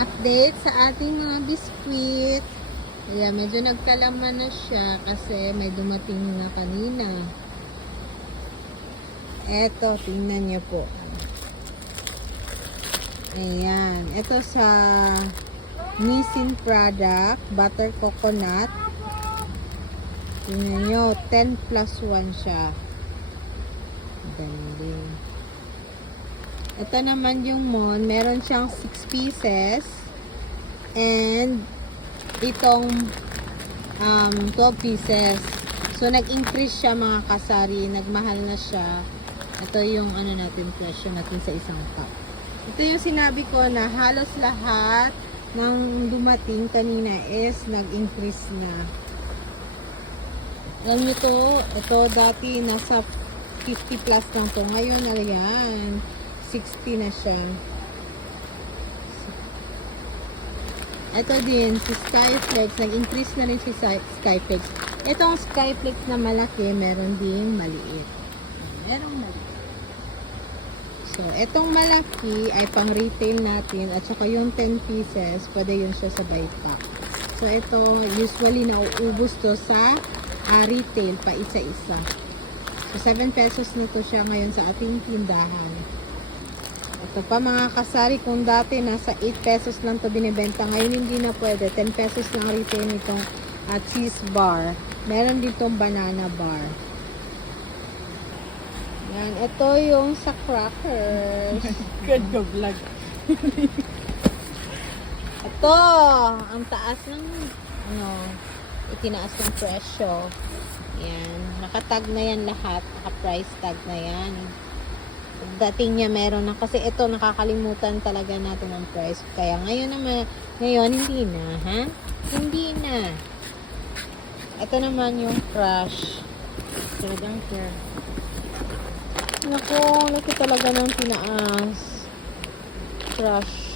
Update sa ating mga biskwit. Ayan, medyo nagkalaman na siya kasi may dumating na kanina. Eto, tingnan niyo po. Ayan. Ito sa Nissin product, butter coconut. Tingnan nyo, 10 plus 1 siya. Ganda. Ito naman yung Mon, meron siyang 6 pieces. And itong 12 pieces. So, nag-increase siya mga kasari. Nagmahal na siya. Ito yung ano natin, presyo natin sa isang cup. Ito yung sinabi ko na halos lahat ng dumating kanina is nag-increase na. Alam nyo to, ito dati nasa 50 plus lang to. Ngayon na yan, 60 na siya. Ito din, si Skyflex, nag-increase na rin si Skyflex. Itong Skyflex na malaki, meron din maliit. Merong maliit. So, itong malaki ay pang retail natin at saka yung 10 pieces, pwede yun siya sa buy pack. So, ito usually nauubos to sa retail pa isa-isa. So, 7 pesos na to siya ngayon sa ating tindahan. Ito pa mga kasari, kung dati nasa 8 pesos lang to binibenta, ngayon hindi na pwede. 10 pesos lang retail nitong cheese bar. Meron ditong banana bar. Yan, ito yung sa crackers. Good go vlog. Ito, ang taas ng itinaas ng presyo. Yan, nakatag na yan lahat, naka-price tag na yan. Dating niya meron na, kasi ito nakakalimutan talaga natin ang price. Kaya ngayon naman, hindi na, ha? Hindi na. Ito naman yung crush. Talagang care. Naku, laki talaga ng tinaas. Crush.